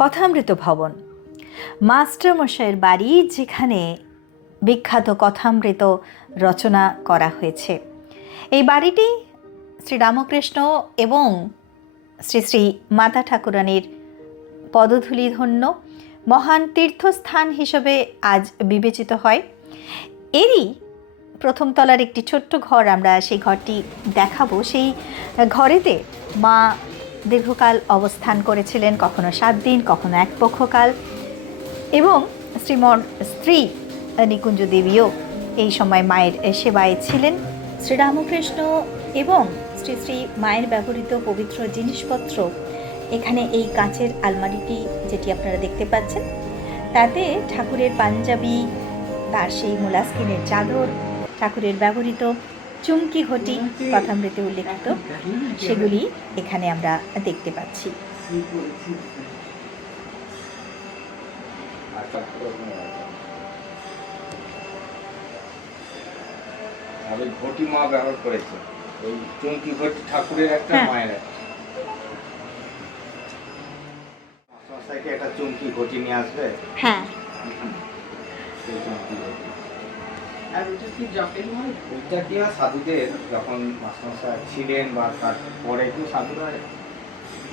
কথামৃত ভবন। মাস্টারমশাইয়ের বাড়ি, যেখানে বিখ্যাত কথামৃত রচনা করা হয়েছে। এই বাড়িটি শ্রীরামকৃষ্ণ এবং শ্রী শ্রী মাতা ঠাকুরানীর পদধূলি ধন্য মহান তীর্থস্থান হিসেবে আজ বিবেচিত হয়। এরই প্রথম তলার একটি ছোট্ট ঘর আমরা সেই ঘরটি দেখাবো। সেই ঘরেতে মা দীর্ঘকাল অবস্থান করেছিলেন, কখনো সাত দিন, কখনো এক পক্ষকাল। এবং শ্রীমর স্ত্রী নিকুঞ্জ দেবীও এই সময় মায়ের সেবায় ছিলেন। শ্রীরামকৃষ্ণ এবং শ্রী শ্রী মায়ের ব্যবহৃত পবিত্র জিনিসপত্র এখানে এই কাঁচের আলমারিটি যেটি আপনারা দেখতে পাচ্ছেন, তাতে ঠাকুরের পাঞ্জাবি, তার সেই মোলাস্কিনের চাদর, ঠাকুরের ব্যবহৃত চুমকি ঘটি কথামৃতে উল্লেখিত। সেগুলি এখানে আমরা দেখতে পাচ্ছি। ঘটি মা ব্যবহার করেছে। ওই চুমকি ঘটি ঠাকুরের একটা হ্যাঁ। মায়ের একটা চুমকি ঘটি নিয়ে আসবে? হ্যাঁ। সেই চুমকি ঘটি। আর ওটা কি জপের ওইটা কি হয় সাধুদের যখন মাস্টারমশাই ছিলেন বা তার পরে একটু সাধুরা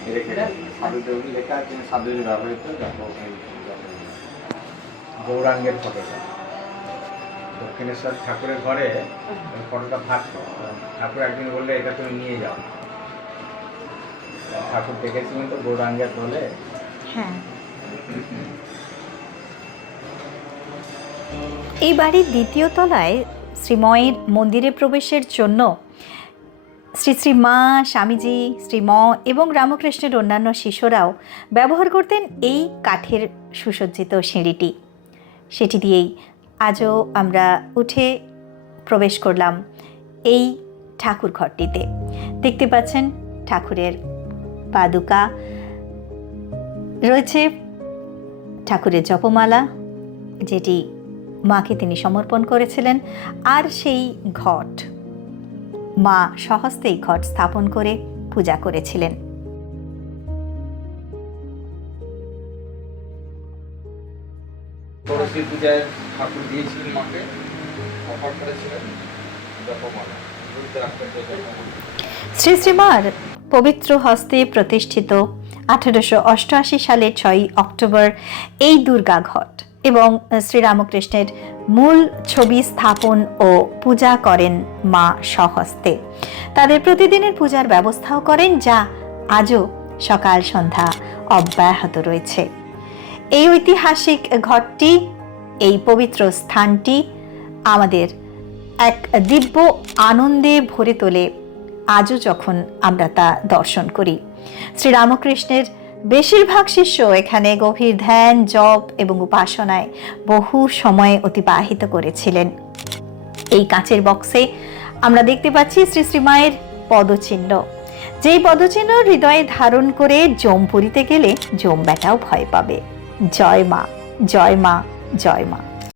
রেখে। সাধুদের লেখা আছে সাধুদের ব্যবহৃত গৌরাঙ্গের ফটোটা। দক্ষিণেশ্বর ঠাকুরের ঘরে ফটোটা থাকতো ঠাকুর একদিন বললে এটা তুমি নিয়ে যাও। ঠাকুর দেখেছিলেন তো গৌরাঙ্গের বলে? হ্যাঁ। এই বাড়ির দ্বিতীয় তলায় শ্রীময়ের মন্দিরে প্রবেশের জন্য শ্রী শ্রী মা, স্বামীজি শ্রীম এবং রামকৃষ্ণের অন্যান্য শিষ্যরাও ব্যবহার করতেন এই কাঠের সুসজ্জিত সিঁড়িটি। সেটি দিয়েই আজও আমরা উঠে প্রবেশ করলাম এই ঠাকুর ঘরটিতে। দেখতে পাচ্ছেন ঠাকুরের পাদুকা, রয়েছে ঠাকুরের জপমালা, যেটি মাকে তিনি সমর্পণ করেছিলেন আর সেই ঘট। মা সহস্তেই ঘট স্থাপন করে পূজা করেছিলেন। সরস্বতী পূজায় ঠাকুর দিয়েছিলেন মাকে অফার করেছিলেন। জপমালা রুদ্রাক্ষের যে জপমালা শ্রী শ্রীমার পবিত্র হস্তে প্রতিষ্ঠিত আঠারোশো অষ্টআশি সালের ছয়ই অক্টোবর এই দুর্গা ঘট। এবং শ্রীরামকৃষ্ণের মূল ছবি স্থাপন ও পূজা করেন মা স্বহস্তে। তাদের প্রতিদিনের পূজার ব্যবস্থাও করেন, যা আজও সকাল সন্ধ্যা অব্যাহত রয়েছে। এই ঐতিহাসিক ঘরটি, এই পবিত্র স্থানটি আমাদের এক দিব্য আনন্দে ভরে তোলে, আজও যখন আমরা তা দর্শন করি। শ্রীরামকৃষ্ণের বেশিরভাগ শিষ্য এখানে গভীর ধ্যান, জপ এবং উপাসনায় বহু সময় অতিবাহিত করেছিলেন। এই কাঁচের বক্সে আমরা দেখতে পাচ্ছি শ্রী শ্রীমায়ের পদচিহ্ন। যেই পদচিহ্ন হৃদয়ে ধারণ করে জম জমপুরিতে গেলে জম বেটাও ভয় পাবে। জয় মা জয় মা জয় মা।